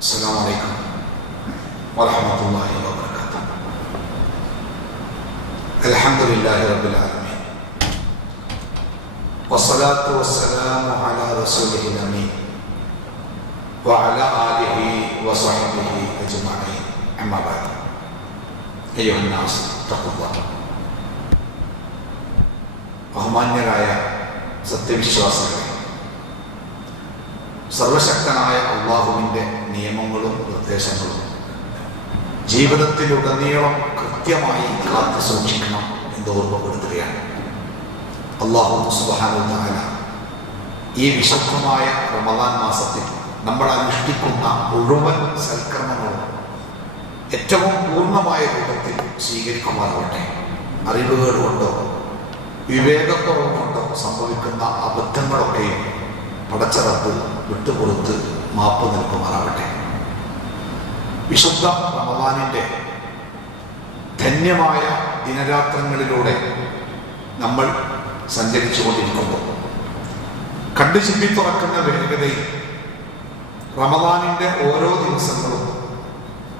السلام عليكم ورحمة الله وبركاته الحمد لله رب العالمين والصلاة والسلام على رسوله الأمين وعلى آله وصحبه أجمعين أما بعد أيها الناس اتقوا الله ബഹുമാന്യരായ സത്യവിശ്വാസികളെ സർവശക്തനായ അള്ളാഹുവിന്റെ നിയമങ്ങളും നിർദ്ദേശങ്ങളും ജീവിതത്തിലുടനീളം കൃത്യമായി കാത്തു സൂക്ഷിക്കണം എന്ന് ഓർമ്മപ്പെടുത്തുകയാണ്. അള്ളാഹു സുബാനുദ്ദാല ഈ വിശുദ്ധമായ റമദാൻ മാസത്തിൽ നമ്മൾ അനുഷ്ഠിക്കുന്ന മുഴുവൻ സൽക്കർമ്മങ്ങളും ഏറ്റവും പൂർണമായ രൂപത്തിൽ സ്വീകരിക്കുമാറാവട്ടെ. അറിവുകൾ കൊണ്ടോ വിവേകക്കുറവ് കൊണ്ടോ സംഭവിക്കുന്ന അബദ്ധങ്ങളൊക്കെയും പടച്ചറപ്പ് വിട്ടുപുറത്ത് മാപ്പ് നിൽക്കുമാറാവട്ടെ വിശുദ്ധ റമദാനിന്റെ ധന്യമായ ദിനരാത്രങ്ങളിലൂടെ നമ്മൾ സഞ്ചരിച്ചു കൊണ്ടിരിക്കുമ്പോൾ കണ്ടു തുറക്കുന്ന വേഗതയിൽ റമദാനിന്റെ ഓരോ ദിവസങ്ങളും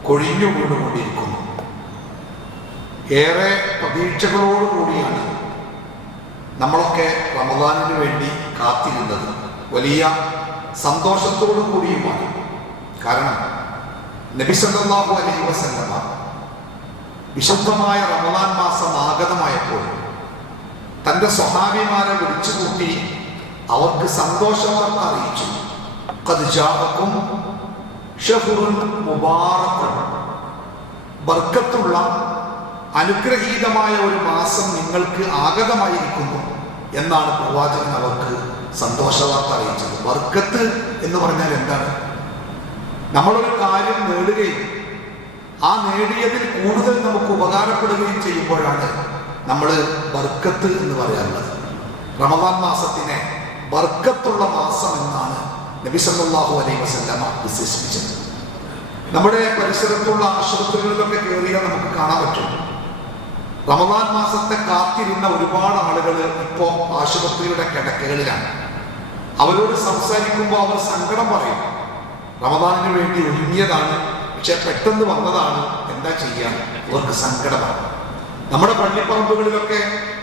കൊഴിഞ്ഞു വീണുകൊണ്ടിരിക്കുന്നു. ഏറെ പ്രതീക്ഷകളോടുകൂടിയാണ് നമ്മളൊക്കെ റമദാനിന് വേണ്ടി കാത്തിരുന്നത്. വലിയ സന്തോഷത്തോടു കൂടിയുമാണ് കാരണം നബി സല്ലല്ലാഹു അലൈഹി വസല്ലമ വിശുദ്ധമായ റമദാൻ മാസം ആഗതമായപ്പോൾ തന്റെ സ്വഹാബിമാരെ വിളിച്ചു കൂട്ടി അവർക്ക് സന്തോഷവാർത്ത അറിയിച്ചു. മുബാറക്കുൻ ബർക്കത്തുള്ള അനുഗ്രഹീതമായ ഒരു മാസം നിങ്ങൾക്ക് ആഗതമായിരിക്കുന്നു. എന്നാണ് പ്രവാചകൻ അവർക്ക് സന്തോഷവാർത്ത അറിയിച്ചത്. വർക്കത്ത് എന്ന് പറഞ്ഞാൽ എന്താണ്? നമ്മളൊരു കാര്യം നേടുകയും ആ നേടിയതിൽ കൂടുതൽ നമുക്ക് ഉപകാരപ്പെടുകയും ചെയ്യുമ്പോഴാണ് നമ്മൾ ബർക്കത്ത് എന്ന് പറയാറുള്ളത്. റമദാൻ മാസത്തിനെ ബർക്കത്തുള്ള മാസം എന്നാണ് നബി അലൈ വസല്ലമ വിശേഷിപ്പിച്ചത്. നമ്മുടെ പരിസരത്തുള്ള ആശുപത്രികളിലൊക്കെ കയറിയാൽ നമുക്ക് കാണാൻ പറ്റും. റമദാൻ മാസത്തെ കാത്തിരുന്ന ഒരുപാട് ആളുകൾ ഇപ്പോ ആശുപത്രിയുടെ കിടക്കകളിലാണ്. അവരോട് സംസാരിക്കുമ്പോൾ അവർ സങ്കടം പറയും. റമദാനിന് വേണ്ടി ഒരുങ്ങിയതാണ് പക്ഷെ പെട്ടെന്ന് വന്നതാണ് എന്താ ചെയ്യാൻ അവർക്ക് സങ്കടമാണ്. നമ്മുടെ പള്ളിപ്പറമ്പുകളിലൊക്കെ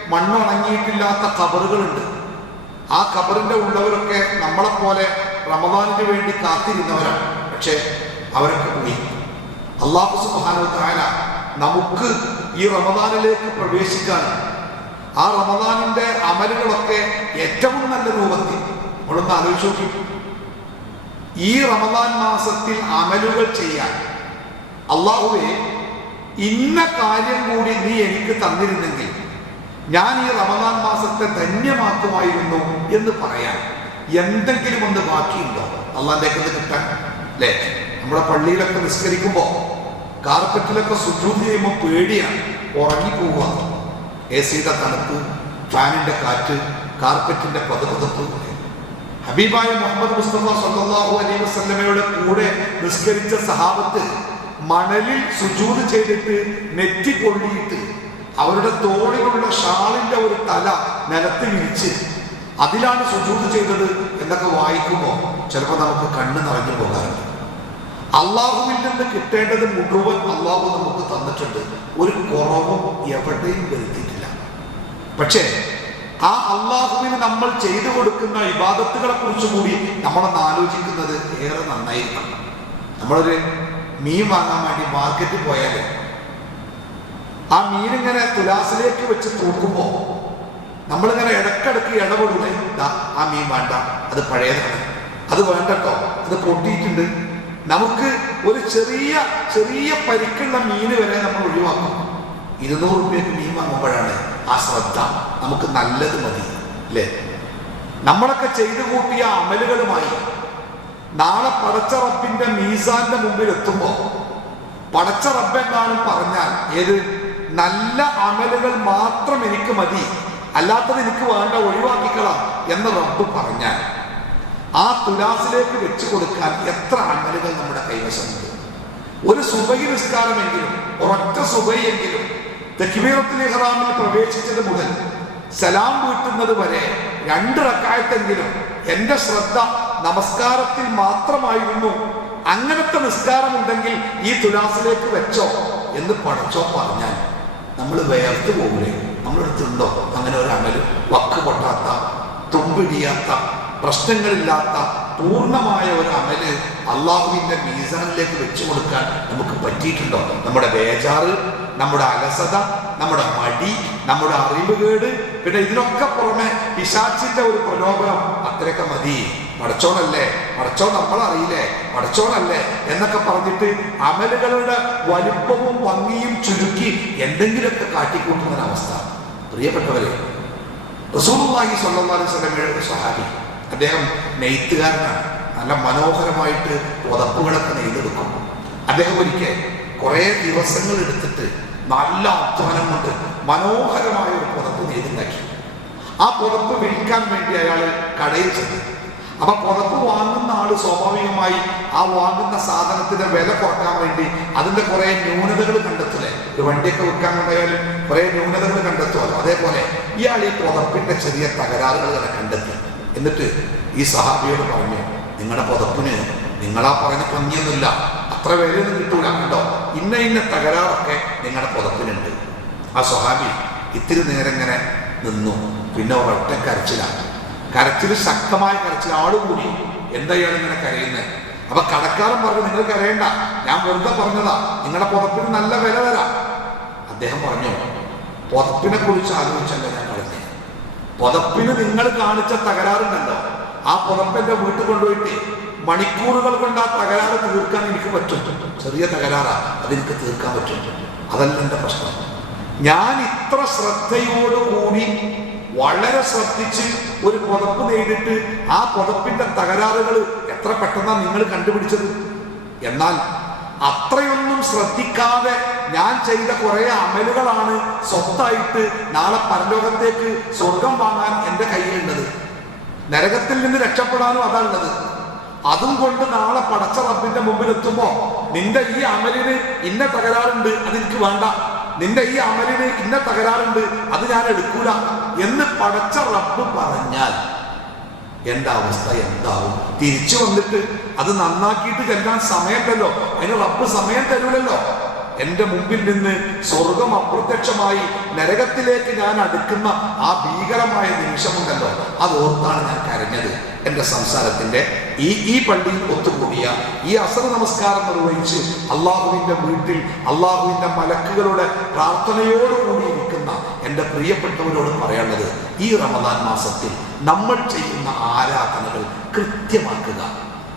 മണ്ണുണങ്ങിയിട്ടില്ലാത്ത കബറുകളുണ്ട്. ആ കബറിന്റെ ഉള്ളവരൊക്കെ നമ്മളെപ്പോലെ റമദാനിന് വേണ്ടി കാത്തിരുന്നവരാണ്. പക്ഷെ അവരൊക്കെ പോയി. അള്ളാഹു സുബ്ഹാനഹു തആല നമുക്ക് ഈ റമദാനിലേക്ക് പ്രവേശിക്കാൻ ആ റമദാനിന്റെ അമലുകളൊക്കെ ഏറ്റവും നല്ല രൂപത്തിൽ നമ്മളൊന്ന് ആലോചിച്ച് ഈ റമദാൻ മാസത്തിൽ അമലുകൾ ചെയ്യാൻ അള്ളാഹുവെ ഇന്ന കാര്യം കൂടി നീ എനിക്ക് തന്നിരുന്നെങ്കിൽ ഞാൻ ഈ റമദാൻ മാസത്തെ ധന്യമാക്കുമായിരുന്നു എന്ന് പറയാൻ എന്തെങ്കിലും ഒന്ന് ബാക്കിയുണ്ടോ? ഇത് കിട്ടാൻ? അല്ലേ? നമ്മുടെ പള്ളിയിലൊക്കെ നിസ്കരിക്കുമ്പോൾ കാർപ്പറ്റിലൊക്കെ സുജൂതി ചെയ്യുമ്പോൾ പേടിയാണ് ഉറങ്ങിപ്പോവുക. എ സിയുടെ തണുപ്പ് ഫാനിന്റെ കാറ്റ് കാർപ്പറ്റിന്റെ പതപതപ്പ്. ഹബീബായ മുഹമ്മദ് മുസ്തഫ സല്ലല്ലാഹു അലൈഹി വസ്ലമയുടെ കൂടെ നിസ്കരിച്ച സഹാബത്ത് മണലിൽ സുജൂത് ചെയ്തിട്ട് നെറ്റി കൊള്ളിയിട്ട് അവരുടെ തോളിലുള്ള ഷാളിന്റെ ഒരു തല നിലത്ത് വിരിച്ച് അതിലാണ് സുജൂത് ചെയ്തത് എന്നൊക്കെ വായിക്കുമ്പോൾ ചിലപ്പോൾ നമുക്ക് കണ്ണ് നിറഞ്ഞു പോകാറുണ്ട്. അള്ളാഹുവിൽ നിന്ന് കിട്ടേണ്ടത് മുഴുവൻ അള്ളാഹു നമുക്ക് തന്നിട്ടുണ്ട്. ഒരു കുറവും എവിടെയും വരുത്തിയിട്ടില്ല. പക്ഷേ ആ അള്ളാഹുവിന് നമ്മൾ ചെയ്തു കൊടുക്കുന്ന വിവാദത്തുകളെ കുറിച്ച് കൂടി നമ്മളൊന്ന് ആലോചിക്കുന്നത് ഏറെ നന്നായിരിക്കണം. നമ്മളൊരു മീൻ വാങ്ങാൻ വേണ്ടി മാർക്കറ്റിൽ പോയാൽ ആ മീനിങ്ങനെ തുലാസിലേക്ക് വെച്ച് തൂക്കുമ്പോൾ നമ്മളിങ്ങനെ ഇടക്കിടക്ക് ഇടപെടൂലേ ദാ ആ മീൻ വേണ്ട. അത് പഴയതാണ്. അത് വേണ്ടട്ടോ. അത് പൊട്ടിയിട്ടുണ്ട്. നമുക്ക് ഒരു ചെറിയ ചെറിയ പരിക്കുള്ള മീൻ വരെ നമ്മൾ ഒഴിവാക്കും. ഇരുന്നൂറ് രൂപയ്ക്ക് മീൻ വാങ്ങുമ്പോഴാണ് ആ ശ്രദ്ധ. നമുക്ക് നല്ലത് മതി അല്ലേ? നമ്മളൊക്കെ ചെയ്തു കൂട്ടിയ അമലുകളുമായി നാളെ പടച്ച റബ്ബിന്റെ മീസാന്റെ മുമ്പിൽ എത്തുമ്പോൾ പടച്ച റബ്ബ് എന്നാലും പറഞ്ഞാൽ ഏത് നല്ല അമലുകൾ മാത്രം എനിക്ക് മതി. അല്ലാത്തത് എനിക്ക് വേണ്ട ഒഴിവാക്കിക്കളാം എന്ന് റബ്ബ് പറഞ്ഞാൽ ആ തുലാസിലേക്ക് വെച്ചു കൊടുക്കാൻ എത്ര അമലുകൾ നമ്മുടെ കൈവശമുണ്ട്. ഒരു സുബൈ നിസ്കാരമെങ്കിലും ഒരൊറ്റ സുബൈയെങ്കിലും തെക്കിബീറത്തിൽ ഇഹ്റാമിൽ പ്രവേശിച്ചത് മുതൽ സലാം വീട്ടുന്നത് വരെ രണ്ട് റക്കായത്തെങ്കിലും എന്റെ ശ്രദ്ധ നമസ്കാരത്തിൽ മാത്രമായിരുന്നു. അങ്ങനത്തെ നിസ്കാരം ഉണ്ടെങ്കിൽ ഈ തുലാസിലേക്ക് വെച്ചോ എന്ന് പഠിച്ചോ പറഞ്ഞാൽ നമ്മൾ വേർത്ത് പോകില്ലേ നമ്മളെടുത്തുണ്ടോ അങ്ങനെ ഒരു അമലും? വക്ക് പൊട്ടാത്ത തുമ്പിടിയാത്ത പ്രശ്നങ്ങളില്ലാത്ത പൂർണമായ ഒരു അമൽ അള്ളാഹുവിന്റെ മീസാനിലേക്ക് വെച്ചു കൊടുക്കാൻ നമുക്ക് പറ്റിയിട്ടുണ്ടോ? നമ്മുടെ ബേജാറ് നമ്മുടെ അലസത നമ്മുടെ മടി നമ്മുടെ അറിവുകേട് പിന്നെ ഇതിനൊക്കെ പുറമെ പിശാച്ചിന്റെ ഒരു പ്രലോഭനം അത്രയൊക്കെ മതി. പടച്ചോണല്ലേ പഠിച്ചോ നമ്മളറിയില്ലേ? പടച്ചോണല്ലേ എന്നൊക്കെ പറഞ്ഞിട്ട് അമലുകളുടെ വലുപ്പവും ഭംഗിയും ചുരുക്കി എന്തെങ്കിലുമൊക്കെ കാട്ടിക്കൂട്ടുന്ന ഒരവസ്ഥ പ്രിയപ്പെട്ടവരെ അലൈഹി വസല്ലമയുടെ ഒരു സഹാബി അദ്ദേഹം നെയ്ത്തുകാരനാണ്. നല്ല മനോഹരമായിട്ട് പുതപ്പുകളൊക്കെ നെയ്തെടുക്കും. അദ്ദേഹം ഒരിക്കൽ കുറേ ദിവസങ്ങൾ എടുത്തിട്ട് നല്ല അധ്വാനം കൊണ്ട് മനോഹരമായ ഒരു പുതപ്പ് നെയ്തുണ്ടാക്കി. ആ പുതപ്പ് വിൽക്കാൻ വേണ്ടി അയാൾ കടയിൽ ചെന്നു. അപ്പൊ പുതപ്പ് വാങ്ങുന്ന ആൾ സ്വാഭാവികമായി ആ വാങ്ങുന്ന സാധനത്തിന്റെ വില കുറയ്ക്കാൻ വേണ്ടി അതിന്റെ കുറെ ന്യൂനതകൾ കണ്ടെത്തില്ലേ ഒരു വണ്ടിയൊക്കെ വിൽക്കാൻ കൊണ്ടായാലും കുറെ ന്യൂനതകൾ കണ്ടെത്തുമല്ലോ. അതേപോലെ ഇയാൾ ഈ പുതപ്പിന്റെ ചെറിയ തകരാറുകൾ തന്നെ കണ്ടെത്തി. എന്നിട്ട് ഈ സഹാബിയോട് പറഞ്ഞു നിങ്ങളുടെ പുതപ്പിന് നിങ്ങളാ പറഞ്ഞ ഭംഗിയൊന്നുമില്ല. അത്ര വിലയൊന്നും കിട്ടൂല കണ്ടോ? ഇന്ന ഇന്ന തകരാറൊക്കെ നിങ്ങളുടെ പുതപ്പിനുണ്ട്. ആ സ്വഹാബി ഇത്തിരി നേരം ഇങ്ങനെ നിന്നു. പിന്നെ ഒരൊറ്റ കരച്ചിലാണ് കരച്ചിൽ ശക്തമായ കരച്ചിൽ ആളും കൂടി. എന്താ ഇയാൾ ഇങ്ങനെ കരയുന്നത് അപ്പൊ കടക്കാരൻ പറഞ്ഞു നിങ്ങൾ കരയണ്ട. ഞാൻ വെറുതെ പറഞ്ഞതാ. നിങ്ങളുടെ പുതപ്പിന് നല്ല വില തരാം അദ്ദേഹം പറഞ്ഞു പുതപ്പിനെ കുറിച്ച് ആലോചിച്ചല്ല ഞാൻ പറഞ്ഞത് പുതപ്പിന് നിങ്ങൾ കാണിച്ച തകരാറുണ്ടല്ലോ. ആ പുതപ്പിന്റെ വീട്ടിൽ കൊണ്ടുപോയിട്ട് മണിക്കൂറുകൾ കൊണ്ട് ആ തകരാറ് തീർക്കാൻ എനിക്ക് പറ്റും. ചെറിയ തകരാറാ അതെനിക്ക് തീർക്കാൻ പറ്റും. അതല്ല എന്റെ പ്രശ്നം. ഞാൻ ഇത്ര ശ്രദ്ധയോടുകൂടി വളരെ ശ്രദ്ധിച്ച് ഒരു പുതപ്പ് നേടിയിട്ട് ആ പുതപ്പിന്റെ തകരാറുകൾ എത്ര പെട്ടെന്നാണ് നിങ്ങൾ കണ്ടുപിടിച്ചത്? എന്നാൽ അത്രയൊന്നും ശ്രദ്ധിക്കാതെ ഞാൻ ചെയ്ത കുറെ അമലുകളാണ് സ്വത്തായിട്ട് നാളെ പരലോകത്തേക്ക് സ്വർഗം വാങ്ങാൻ എന്റെ കയ്യിലുള്ളത്. നരകത്തിൽ നിന്ന് രക്ഷപ്പെടാനും അതാണുള്ളത്. അതും കൊണ്ട് നാളെ പടച്ച റബ്ബിന്റെ മുമ്പിൽ എത്തുമ്പോ നിന്റെ ഈ അമലിന് ഇന്ന തകരാറുണ്ട് അതെനിക്ക് വേണ്ട. നിന്റെ ഈ അമലിന് ഇന്ന തകരാറുണ്ട് അത് ഞാൻ എടുക്കൂല എന്ന് പടച്ച റബ്ബ് പറഞ്ഞാൽ എന്റെ അവസ്ഥ എന്താവും? തിരിച്ചു വന്നിട്ട് അത് നന്നാക്കിയിട്ട് ചെല്ലാൻ സമയത്തല്ലോ അതിന് റബ്ബ് സമയം തരൂലല്ലോ. എന്റെ മുമ്പിൽ നിന്ന് സ്വർഗം അപ്രത്യക്ഷമായി നരകത്തിലേക്ക് ഞാൻ അടുക്കുന്ന ആ ഭീകരമായ നിമിഷമുണ്ടല്ലോ. അത് ഓർത്താണ് ഞാൻ കരഞ്ഞത്. എന്റെ സംസാരത്തിന്റെ ഈ ഈ പള്ളിയിൽ ഒത്തുകൂടിയ ഈ അസർ നമസ്കാരം നിർവഹിച്ച് അള്ളാഹുവിന്റെ വീട്ടിൽ അള്ളാഹുവിന്റെ മലക്കുകളുടെ പ്രാർത്ഥനയോടുകൂടി ഇരിക്കുന്ന എന്റെ പ്രിയപ്പെട്ടവരോട് പറയേണ്ടത് ഈ റമദാൻ മാസത്തിൽ നമ്മൾ ചെയ്യുന്ന ആരാധനകൾ കൃത്യമാക്കുക.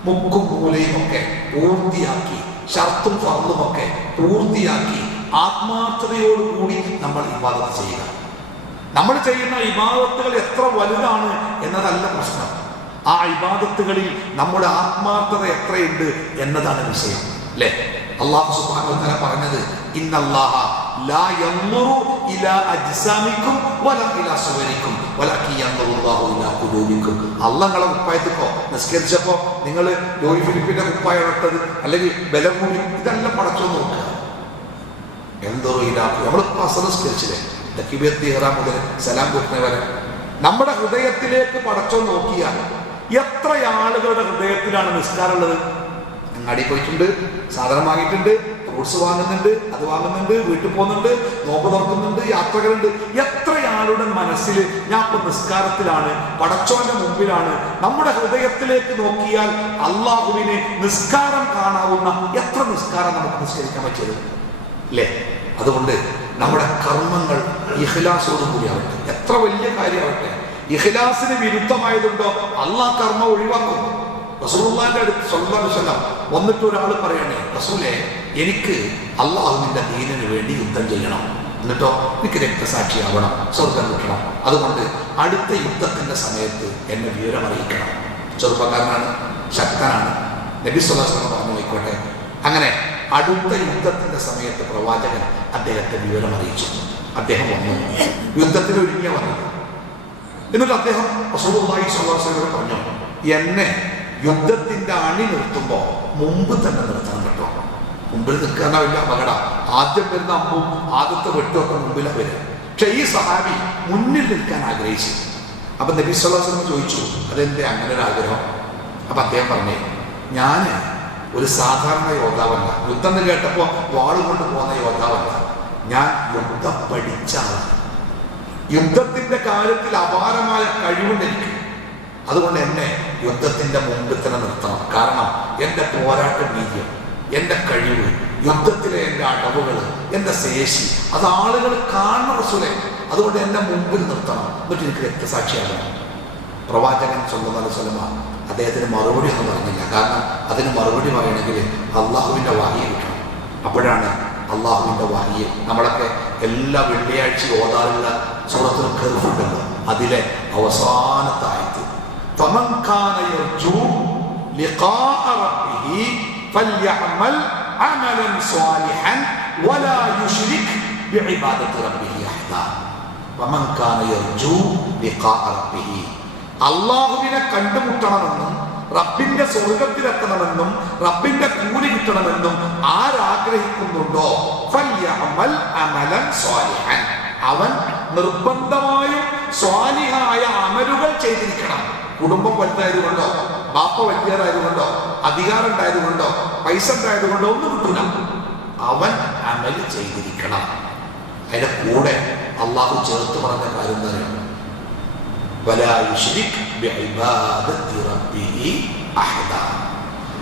മുക്കും മൂലയും ഒക്കെ പൂർത്തിയാക്കി ഷർത്തും ഫർദുമൊക്കെ പൂർത്തിയാക്കി ആത്മാർത്ഥതയോടുകൂടി നമ്മൾ ഇബാദത്ത് ചെയ്യുക. നമ്മൾ ചെയ്യുന്ന ഇബാദത്തുകൾ എത്ര വലുതാണ് എന്നതല്ല പ്രശ്നം. ആ ഇബാദത്തുകളിൽ നമ്മുടെ ആത്മാർത്ഥത എത്രയുണ്ട് എന്നതാണ് വിഷയം അല്ലേ? അള്ളാഹു സുബ്ഹാനഹു വതആല പറഞ്ഞത് ഇന്നല്ലാഹ ലാ യൻദുറു ഇലാ അജ്സാമിക്കും വലാ ഇലാ സുവരിക്കും. അല്ലാഹ് നിങ്ങളെ കുപ്പായത്തിക്കോ നിസ്കരിച്ചപ്പോ നിങ്ങൾ ജോയി ഫിലിപ്പിന്റെ കുപ്പായം ഇട്ടത്. അല്ലെങ്കിൽ ബലം കൂടി ഇതെല്ലാം പടച്ചു നോക്കുക. എന്തോ ഇലാഖു നമ്മൾ തക്കിബിയത്ത് ഇഹ്റാം മുതൽ സലാം കൊടുക്കുന്ന വരെ. നമ്മുടെ ഹൃദയത്തിലേക്ക് പടച്ചോ നോക്കിയാൽ എത്ര ആളുകളുടെ ഹൃദയത്തിലാണ് നിസ്കാരമുള്ളത്? അങ്ങാടി പോയിട്ടുണ്ട് സാധനം വാങ്ങിയിട്ടുണ്ട് ഫ്രൂട്ട്സ് വാങ്ങുന്നുണ്ട് അത് വാങ്ങുന്നുണ്ട് വീട്ടിൽ പോകുന്നുണ്ട് നോമ്പ് തുറക്കുന്നുണ്ട് യാത്രകളുണ്ട്. എത്രയാളുടെ മനസ്സിൽ ഞാൻ ഇപ്പൊ നിസ്കാരത്തിലാണ് പടച്ചോന്റെ മുമ്പിലാണ് നമ്മുടെ ഹൃദയത്തിലേക്ക് നോക്കിയാൽ അള്ളാഹുവിനെ നിസ്കാരം കാണാവുന്ന എത്ര നിസ്കാരം നമുക്ക് നിസ്കരിക്കാൻ പറ്റിയത് അല്ലേ അതുകൊണ്ട് നമ്മുടെ കർമ്മങ്ങൾ ഇഹ്ലാസോട് കൂടിയാവട്ടെ എത്ര വലിയ കാര്യമാവട്ടെ ഇഹ്ലാസിന് വിരുദ്ധമായതുണ്ടോ? അള്ളാഹ് കർമ്മം ഒഴിവാക്കും. റസൂള്ളാന്റെ അടുത്ത് സ്വന്തം വന്നിട്ട് ഒരാൾ പറയണേ റസൂലേ എനിക്ക് അള്ളാഹുവിന്റെ ദീനിന് വേണ്ടി യുദ്ധം ചെയ്യണം. എന്നിട്ടോ? എനിക്ക് രക്തസാക്ഷിയാവണം. സ്വർഗം കിട്ടണം അതുകൊണ്ട് അടുത്ത യുദ്ധത്തിന്റെ സമയത്ത് എന്നെ വിവരം അറിയിക്കണം ചെറുപ്പക്കാരനാണ് ശക്തനാണ്. നബി സ്വല്ലല്ലാഹു അലൈഹി വസല്ലം പറഞ്ഞു പോയിക്കോട്ടെ അങ്ങനെ അടുത്ത യുദ്ധത്തിന്റെ സമയത്ത് പ്രവാചകൻ അദ്ദേഹത്തെ വിവരം അറിയിച്ചു അദ്ദേഹം വന്നു. യുദ്ധത്തിന് ഒരുങ്ങിയ വന്നത് എന്നിട്ട് അദ്ദേഹം അസുഖമായി സ്വലാസ്ലോട് പറഞ്ഞു എന്നെ യുദ്ധത്തിന്റെ അണി നിർത്തുമ്പോൾ മുമ്പ് തന്നെ നിർത്തണം. മുമ്പിൽ നിൽക്കാനോ ഇല്ല അപകട ആദ്യം വരുന്ന അമ്പും ആദ്യത്തെ വെട്ടുമൊക്കെ മുമ്പിലാണ് വരിക. പക്ഷെ ഈ സഹാബി മുന്നിൽ നിൽക്കാൻ ആഗ്രഹിച്ചു. അപ്പം നബി സ്വലാസ്ലം ചോദിച്ചു അതെന്തേ അങ്ങനെ ഒരു ആഗ്രഹം? അപ്പം അദ്ദേഹം പറഞ്ഞേ ഞാൻ ഒരു സാധാരണ യോദ്ധാവല്ല. യുദ്ധം എന്ന് കേട്ടപ്പോൾ വാളുകൊണ്ട് പോകുന്ന യോദ്ധാവല്ല. ഞാൻ യുദ്ധം പഠിച്ച ആളാണ് യുദ്ധത്തിന്റെ കാര്യത്തിൽ അപാരമായ കഴിവുണ്ട് എനിക്ക്. അതുകൊണ്ട് എന്നെ യുദ്ധത്തിന്റെ മുമ്പിൽ തന്നെ നിർത്തണം. കാരണം എന്റെ പോരാട്ട വീര്യം എന്റെ കഴിവ് യുദ്ധത്തിലെ എന്റെ അടവുകൾ എന്റെ ശേഷി അത് ആളുകൾ കാണുന്ന റസൂലെ. അതുകൊണ്ട് എന്നെ മുമ്പിൽ നിർത്തണം. എന്നിട്ട് എനിക്ക് രക്തസാക്ഷിയാകണം. പ്രവാചകൻ സ്വന്തം സ്വലമ അദ്ദേഹത്തിന് മറുപടി ഒന്നും പറഞ്ഞില്ല. കാരണം അതിന് മറുപടി പറയണമെങ്കിൽ അള്ളാഹുവിന്റെ വാഹിയെ കിട്ടണം. അപ്പോഴാണ് അള്ളാഹുവിന്റെ വാഹിയെ നമ്മളൊക്കെ എല്ലാ വെള്ളിയാഴ്ച ഓതാറുള്ള സുഹൃത്തു കെറുഫുണ്ടല്ലോ അതിലെ അവസാനത്തായിട്ട് فليعمل عملا صالحا ولا يشرك بعبادة ربه أحدا ومن كان يرجو لقاء ربه അള്ളാഹുവിനെ കണ്ടുമുട്ടണമെന്നും റബ്ബിന്റെ സ്വർഗത്തിലെത്തണമെന്നും റബ്ബിന്റെ കൂലി കിട്ടണമെന്നും ആരാഗ്രഹിക്കുന്നുണ്ടോ ഫല്യഅമൽ അമലൻ സ്വാലിഹൻ അവൻ നിർബന്ധമായും സ്വാലിഹായ അമലുകൾ ചെയ്തിരിക്കണം കുടുംബം വലുതായതുകൊണ്ടോ ബാപ്പ വലിയതായതുകൊണ്ടോ അധികാരം ഉണ്ടായതുകൊണ്ടോ പൈസ ഉണ്ടായതുകൊണ്ടോ ഒന്നും കിട്ടൂല. അവൻ അമൽ ചെയ്തിരിക്കണം. അതിന്റെ കൂടെ അള്ളാഹു ചേർത്ത് പറഞ്ഞ കാര്യം തന്നെയാണ്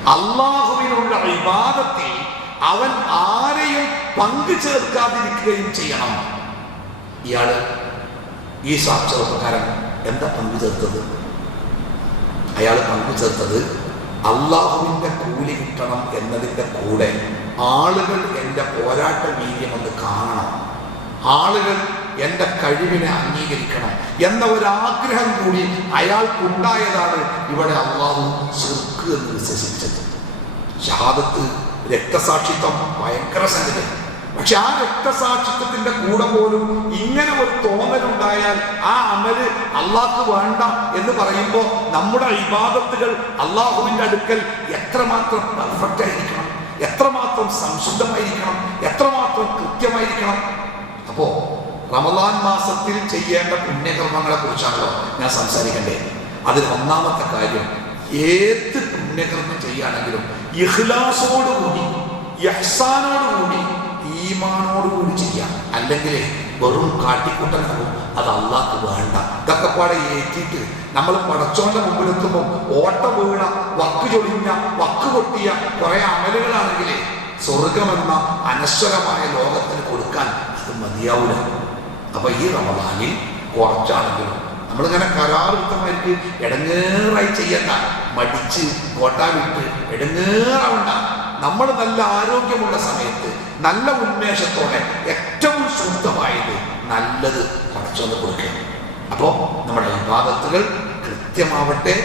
അള്ളാഹുവിനുള്ള വിവാദത്തിൽ അവൻ ആരെയും പങ്കു ചേർക്കാതിരിക്കുകയും ചെയ്യണം. ഇയാൾ ഈ സാക്ഷരപ്രകാരം എന്താ പങ്കു ചേർത്തത്? അയാൾ പങ്കു ചേർത്തത് അള്ളാഹുവിന്റെ കൂലി കിട്ടണം എന്നതിന്റെ കൂടെ ആളുകൾ എന്റെ പോരാട്ട വീര്യം ഒന്ന് കാണണം. ആളുകൾ എന്റെ കഴിവിനെ അംഗീകരിക്കണം എന്ന ഒരാഗ്രഹം കൂടി അയാൾക്കുണ്ടായതാണ് ഇവിടെ അള്ളാഹു ചെറുക്ക് എന്ന് വിശ്വസിച്ചത് ഷഹാദത്ത് രക്തസാക്ഷിത്വം ഭയങ്കര സംഗതി പക്ഷെ ആ രക്തസാക്ഷിത്വത്തിന്റെ കൂടെ പോലും ഇങ്ങനെ ഒരു തോന്നലുണ്ടായാൽ ആ അമൽ അള്ളാഹ് വേണ്ട എന്ന് പറയുമ്പോൾ നമ്മുടെ ഇബാദത്തുകൾ അള്ളാഹുവിന്റെ അടുക്കൽ എത്രമാത്രം പെർഫെക്റ്റ് ആയിരിക്കണം? എത്രമാത്രം സംശുദ്ധമായിരിക്കണം? എത്രമാത്രം കൃത്യമായിരിക്കണം? അപ്പോ റമദാൻ മാസത്തിൽ ചെയ്യേണ്ട പുണ്യകർമ്മങ്ങളെ കുറിച്ചാണല്ലോ ഞാൻ സംസാരിക്കണ്ടേ. അതിൽ ഒന്നാമത്തെ കാര്യം ഏത് പുണ്യകർമ്മം ചെയ്യുകയാണെങ്കിലും ഇഹ്ലാസോടുകൂടി യഹ്സാനോടുകൂടി ഈമാനോടുകൂടി ചെയ്യാം. അല്ലെങ്കിൽ വെറും കാട്ടിക്കൂട്ടലാകും അത് അള്ളാഹ് വേണ്ട. ഇതൊക്കെ പാടെ ഏറ്റിട്ട് നമ്മൾ പടച്ചോന്റെ മുമ്പിലെത്തുമ്പോൾ ഓട്ട വീണ വക്ക് ചൊടിഞ്ഞ വക്ക് കൊട്ടിയ കുറെ അമലുകളാണെങ്കിൽ സ്വർഗമെന്ന അനശ്വരമായ ലോകത്തിന് കൊടുക്കാൻ അത് മതിയാവില്ല അപ്പൊ ഈ റമദാനിൽ കുറച്ചാണെങ്കിലും നമ്മളിങ്ങനെ കരാറുത്തമായിട്ട് ഇടങ്ങേറായി ചെയ്യണ്ട. മടിച്ച് കോട്ടാവിട്ട് ഇടങ്ങേറാവണ്ട. നമ്മൾ നല്ല ആരോഗ്യമുള്ള സമയത്ത് നല്ല ഉന്മേഷത്തോടെ ഏറ്റവും ശുദ്ധമായത് നല്ലത് പടച്ചോന്ന് കൊടുക്കുക. അപ്പോൾ നമ്മുടെ വിവാദത്തുകൾ കൃത്യമാവട്ടെ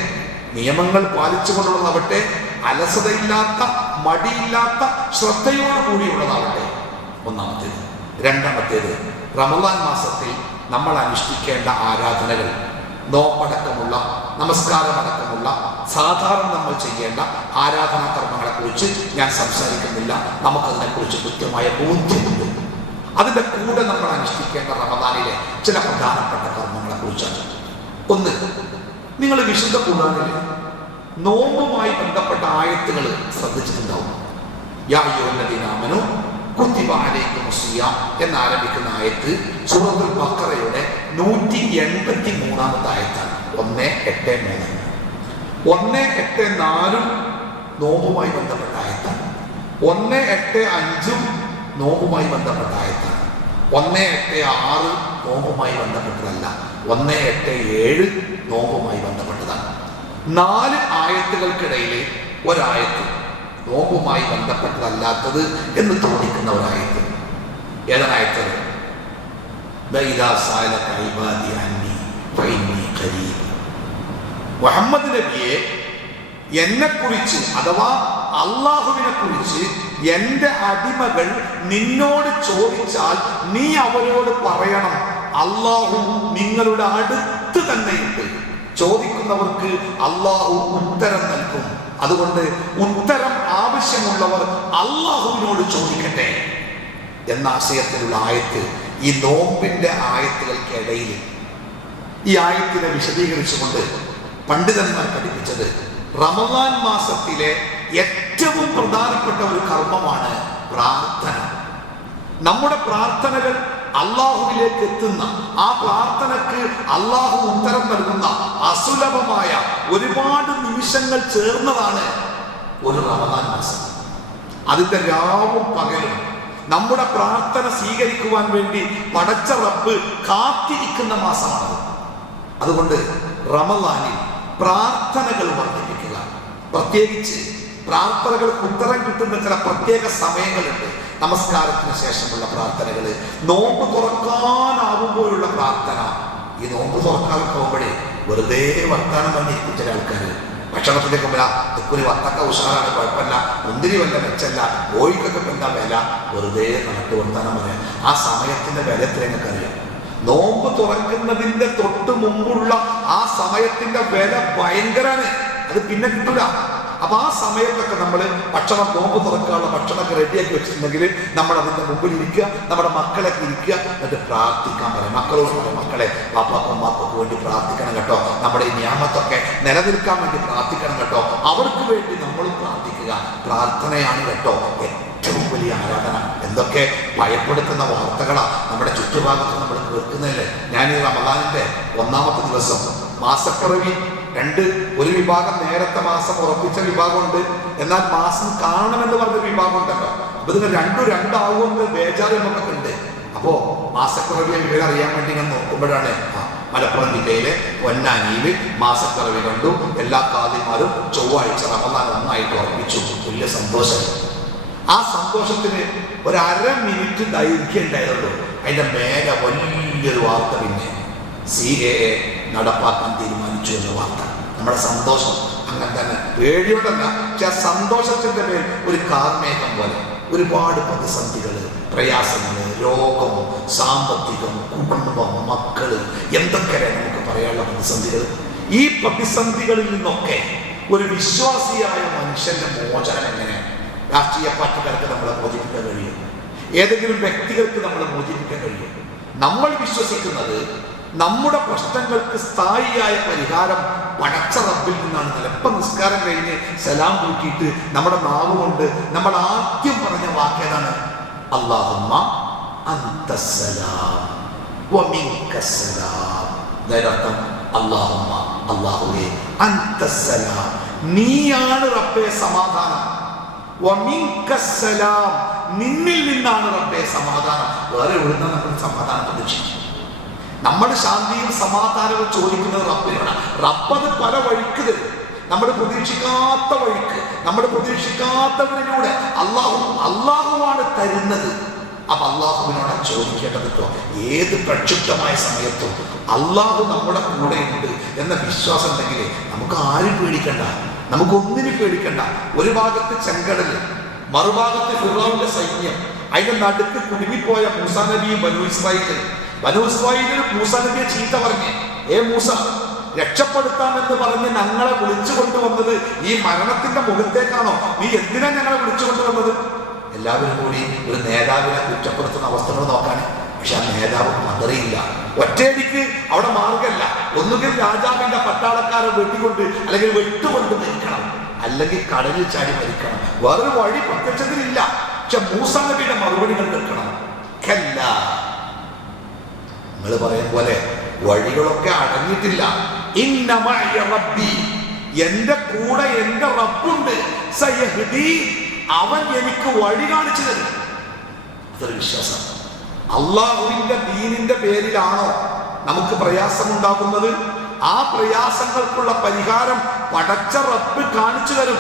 നിയമങ്ങൾ പാലിച്ചുകൊണ്ടുള്ളതാവട്ടെ അലസതയില്ലാത്ത മടിയില്ലാത്ത ശ്രദ്ധയോടു കൂടിയുള്ളതാവട്ടെ. ഒന്നാമത്തേത്. രണ്ടാമത്തേത് റമദാൻ മാസത്തിൽ നമ്മൾ അനുഷ്ഠിക്കേണ്ട ആരാധനകൾ. നോപ്പടക്കമുള്ള നമസ്കാരമടക്കമുള്ള സാധാരണ നമ്മൾ ചെയ്യേണ്ട ആരാധനാ കർമ്മങ്ങളെ കുറിച്ച് ഞാൻ സംസാരിക്കുന്നില്ല. നമുക്കതിനെക്കുറിച്ച് കൃത്യമായ ബോധ്യമുണ്ട്. അതിന്റെ കൂടെ നമ്മൾ അനുഷ്ഠിക്കേണ്ട റമദാനിലെ ചില പ്രധാനപ്പെട്ട കർമ്മങ്ങളെ കുറിച്ചാണ്. ഒന്ന് നിങ്ങൾ വിശുദ്ധ ഖുർആനിൽ നോമ്പുമായി ബന്ധപ്പെട്ട ആയത്തുകൾ ശ്രദ്ധിച്ചിട്ടുണ്ടാവും. യാ അയ്യുഹല്ലദീനാമനു കുത്തിബ അലൈക്കും സിയാം എന്നാരംഭിക്കുന്ന ആയത്ത് സൂറത്തുൽ ബക്കറയുടെ നൂറ്റി എൺപത്തി മൂന്നാമത്തെ ആയത്താണ്. ഒന്ന് എട്ട് മൂന്ന്. ഒന്ന് എട്ട് നാലും നോമ്പുമായി ബന്ധപ്പെട്ട ആയത്താണ് ഒന്ന് എട്ട് അഞ്ചും നോമ്പുമായി ബന്ധപ്പെട്ട ആയത്താണ് ഒന്ന് എട്ട് ആറ് നോമ്പുമായി ബന്ധപ്പെട്ടതല്ല. ഒന്ന് എട്ട് ഏഴ് നോമ്പുമായി ബന്ധപ്പെട്ടതാണ്. നാല് ആയത്തുകൾക്കിടയിൽ ഒരായത്ത് നോമ്പുമായി ബന്ധപ്പെട്ടതല്ലാത്തത് എന്ന് തോന്നിക്കുന്ന ഒരായത്ത് ഏതായത്തത് മുഹമ്മദ് നബിയെ എന്നെ കുറിച്ച് അഥവാ അള്ളാഹുവിനെ കുറിച്ച് എന്റെ അടിമകൾ നിന്നോട് ചോദിച്ചാൽ നീ അവരോട് പറയണം അള്ളാഹു നിങ്ങളുടെ അടുത്ത് തന്നെയുണ്ട് ചോദിക്കുന്നവർക്ക് അള്ളാഹു ഉത്തരം നൽകും. അതുകൊണ്ട് ഉത്തരം ആവശ്യമുള്ളവർ അള്ളാഹുവിനോട് ചോദിക്കട്ടെ എന്ന ആശയത്തിലുള്ള ആയത്ത് ഈ നോമ്പിന്റെ ആയത്തുകൾക്കിടയിൽ ഈ ആയത്തിനെ വിശദീകരിച്ചുകൊണ്ട് പണ്ഡിതന്മാർ പഠിപ്പിച്ചത് റമദാൻ മാസത്തിലെ ഏറ്റവും പ്രധാനപ്പെട്ട ഒരു കർമ്മമാണ് പ്രാർത്ഥന. നമ്മുടെ പ്രാർത്ഥനകൾ അള്ളാഹുവിലേക്ക് എത്തുന്ന ആ പ്രാർത്ഥനക്ക് അള്ളാഹു ഉത്തരം നൽകുന്ന അസുലഭമായ ഒരുപാട് നിമിഷങ്ങൾ ചേർന്നതാണ് ഒരു റമദാൻ മാസം. അതിന്റെ രാവും പകലും നമ്മുടെ പ്രാർത്ഥന സ്വീകരിക്കുവാൻ വേണ്ടി പടച്ച റബ്ബ് കാത്തിരിക്കുന്ന മാസമാണ് അതുകൊണ്ട് റമദാനിൽ പ്രാർത്ഥനകൾ വർദ്ധിപ്പിക്കുക പ്രത്യേകിച്ച് പ്രാർത്ഥനകൾക്ക് ഉത്തരം കിട്ടുന്ന ചില പ്രത്യേക സമയങ്ങളുണ്ട്. നമസ്കാരത്തിന് ശേഷമുള്ള പ്രാർത്ഥനകൾ നോമ്പ് തുറക്കാനാവുമ്പോഴുള്ള പ്രാർത്ഥന. ഈ നോമ്പ് തുറക്കാൻ പോകുമ്പോഴേ വെറുതെ വർത്താനം പറഞ്ഞിരിക്കും ചില ആൾക്കാർ ഭക്ഷണത്തിന്റെ കുമ്പല തെക്കുരി വത്തക്ക ഉഷാറാണ് കുഴപ്പമില്ല. മുന്തിരി വല്ല മെച്ചല്ല. കോഴിക്കൊക്കെ എന്താ വില? വെറുതെ നാട്ടു വർത്താനം പറയാം. ആ സമയത്തിന്റെ വില അറിയാം നോമ്പ് തുറക്കുന്നതിന്റെ തൊട്ട് മുമ്പുള്ള ആ സമയത്തിന്റെ വില ഭയങ്കരാണ്. അത് പിന്നെ കിട്ടൂല. അപ്പൊ ആ സമയത്തൊക്കെ നമ്മൾ ഭക്ഷണം നോമ്പ് തുറക്കാനുള്ള ഭക്ഷണമൊക്കെ റെഡിയാക്കി വെച്ചിട്ടുണ്ടെങ്കിൽ നമ്മൾ അതിന്റെ മുമ്പിൽ ഇരിക്കുക നമ്മുടെ മക്കളൊക്കെ ഇരിക്കുക എന്നിട്ട് പ്രാർത്ഥിക്കാൻ പറയാം. മക്കളോട് പറയും മക്കളെ പാപ്പാക്കും വേണ്ടി പ്രാർത്ഥിക്കണം കേട്ടോ. നമ്മുടെ ഈ നിയമത്തൊക്കെ നിലനിൽക്കാൻ വേണ്ടി പ്രാർത്ഥിക്കണം കേട്ടോ. അവർക്ക് വേണ്ടി നമ്മളും പ്രാർത്ഥിക്കുക. പ്രാർത്ഥനയാണ് കേട്ടോ ഏറ്റവും വലിയ ആരാധന. എന്തൊക്കെ ഭയപ്പെടുത്തുന്ന വാർത്തകളാ നമ്മുടെ ചുറ്റുഭാഗത്ത് നമ്മൾ കേൾക്കുന്നതല്ലേ ഞാൻ ഈ റമദാനിന്റെ ഒന്നാമത്തെ ദിവസം മാസപ്പിറവി രണ്ട് ഒരു വിഭാഗം നേരത്തെ മാസം ഉറപ്പിച്ച വിഭാഗമുണ്ട്. എന്നാൽ മാസം കാണണമെന്ന് പറഞ്ഞ വിഭാഗം ഉണ്ടല്ലോ അപ്പൊ ഇതിന് രണ്ടും രണ്ടാവുമെന്ന് ബേജാറ് നമുക്കൊക്കെ ഉണ്ട് അപ്പോ മാസക്കുറവിലെ വിവരം അറിയാൻ വേണ്ടി ഞാൻ നോക്കുമ്പോഴാണ് മലപ്പുറം ജില്ലയിലെ പൊന്നാനിയിൽ മാസക്കറവി കണ്ടു. എല്ലാ കാതിമാരും ചൊവ്വാഴ്ച റമദാൻ ഒന്നായിട്ട് ഉറപ്പിച്ചു. വലിയ സന്തോഷം. ആ സന്തോഷത്തിന് ഒരു അര മിനിറ്റ് ദൈർഘ്യം ഉണ്ടായതുള്ളൂ. അതിന്റെ മേലെ വലിയൊരു വാർത്ത പിന്നെ. സി നടപ്പാക്കാൻ തീരുമാനിച്ചു. എന്ന വാർത്ത നമ്മുടെ സന്തോഷം അങ്ങനെ തന്നെ പേടിയോടല്ല പക്ഷെ ആ സന്തോഷത്തിന്റെ മേൽ ഒരു കാർമേഘം പോലെ ഒരുപാട് പ്രതിസന്ധികൾ പ്രയാസങ്ങൾ രോഗം സാമ്പത്തികം കുടുംബം മക്കൾ എന്തൊക്കെ നമുക്ക് പറയാനുള്ള പ്രതിസന്ധികൾ ഈ പ്രതിസന്ധികളിൽ നിന്നൊക്കെ ഒരു വിശ്വാസിയായ മനുഷ്യന്റെ മോചനം എങ്ങനെ? രാഷ്ട്രീയ പാർട്ടിക്കാർക്ക് നമ്മളെ മോചിപ്പിക്കാൻ കഴിയും. ഏതെങ്കിലും വ്യക്തികൾക്ക് നമ്മളെ മോചിപ്പിക്കാൻ കഴിയും. നമ്മൾ വിശ്വസിക്കുന്നത് നമ്മുടെ പ്രശ്നങ്ങൾക്ക് സ്ഥായിയായ പരിഹാരം പടച്ച റബ്ബിൽ നിന്നാണ്. നിലപ്പ നിസ്കാരം കഴിഞ്ഞ് സലാം കൂട്ടിയിട്ട് നമ്മുടെ നാവ് കൊണ്ട് നമ്മൾ ആദ്യം പറഞ്ഞ വാക്കേതാണ് നീയാണ് റബ്ബെ സമാധാനം. നിന്നിൽ നിന്നാണ് റബ്ബെ സമാധാനം. വേറെ എവിടുന്ന നമ്മൾ സമാധാനം പ്രതീക്ഷിക്കും നമ്മൾ ശാന്തിയും സമാധാനവും ചോദിക്കുന്നത് റബ്ബിനാണ്. റബ്ബത് പല വഴിക്ക് തരും. നമ്മൾ പ്രതീക്ഷിക്കാത്ത വഴിക്ക് നമ്മൾ പ്രതീക്ഷിക്കാത്തവരിലൂടെ അള്ളാഹു അള്ളാഹുവാണ് തരുന്നത്. അപ്പൊ അള്ളാഹുവിനോട് ചോദിക്കേണ്ടത് ഏത് പ്രക്ഷുബ്ധമായ സമയത്തും അള്ളാഹു നമ്മുടെ കൂടെ ഉണ്ട് എന്ന വിശ്വാസം ഉണ്ടെങ്കിൽ നമുക്ക് ആരും പേടിക്കണ്ട. നമുക്ക് ഒന്നിനും പേടിക്കണ്ട. ഒരു ഭാഗത്ത് ചെങ്കടൽ മറുഭാഗത്ത് ഫിറോവിന്റെ സൈന്യം അതിന്റെ നടുക്ക് കുടുങ്ങിപ്പോയ മൂസാ നബിയും ബനു ഇസ്രായേലും ബനു ഇസ്രായേലിൽ മൂസ നബിയെ ചീത്ത പറഞ്ഞ് ഏ മൂസ രക്ഷപ്പെടുത്താമെന്ന് പറഞ്ഞ് ഞങ്ങളെ വിളിച്ചു കൊണ്ടുവന്നത് ഈ മരണത്തിന്റെ മുഖത്തേക്കാണോ? നീ എന്തിനാ ഞങ്ങളെ വിളിച്ചു കൊണ്ടുവന്നത്? എല്ലാവരും കൂടി ഒരു നേതാവിനെ കുറ്റപ്പെടുത്തുന്ന അവസ്ഥകൾ നോക്കാൻ പക്ഷെ ആ നേതാവ് മന്ത്രിയില്ല. ഒറ്റയടിക്ക് അവിടെ മാർഗമല്ല ഒന്നുകിൽ രാജാവിന്റെ പട്ടാളക്കാരെ വെട്ടിക്കൊണ്ട് അല്ലെങ്കിൽ വെട്ടുകൊണ്ട് മരിക്കണം. അല്ലെങ്കിൽ കടലിൽ ചാടി മരിക്കണം. വേറൊരു വഴി പ്രത്യക്ഷത്തിലില്ല. പക്ഷെ മൂസാ നബിയുടെ മറുപടികൾ കേൾക്കണം കല്ല നിങ്ങൾ പറയും പോലെ വഴികളൊക്കെ അടങ്ങിയിട്ടില്ല. എന്റെ കൂടെ എന്റെ റബ്ബുണ്ട്. അവൻ എനിക്ക് വഴി കാണിച്ചു തരും. അതൊരു വിശ്വാസം. അള്ളാഹുവിന്റെ ദീനിന്റെ പേരിലാണോ നമുക്ക് പ്രയാസമുണ്ടാകുന്നത്? ആ പ്രയാസങ്ങൾക്കുള്ള പരിഹാരം പടച്ച റബ്ബ് കാണിച്ചു തരും.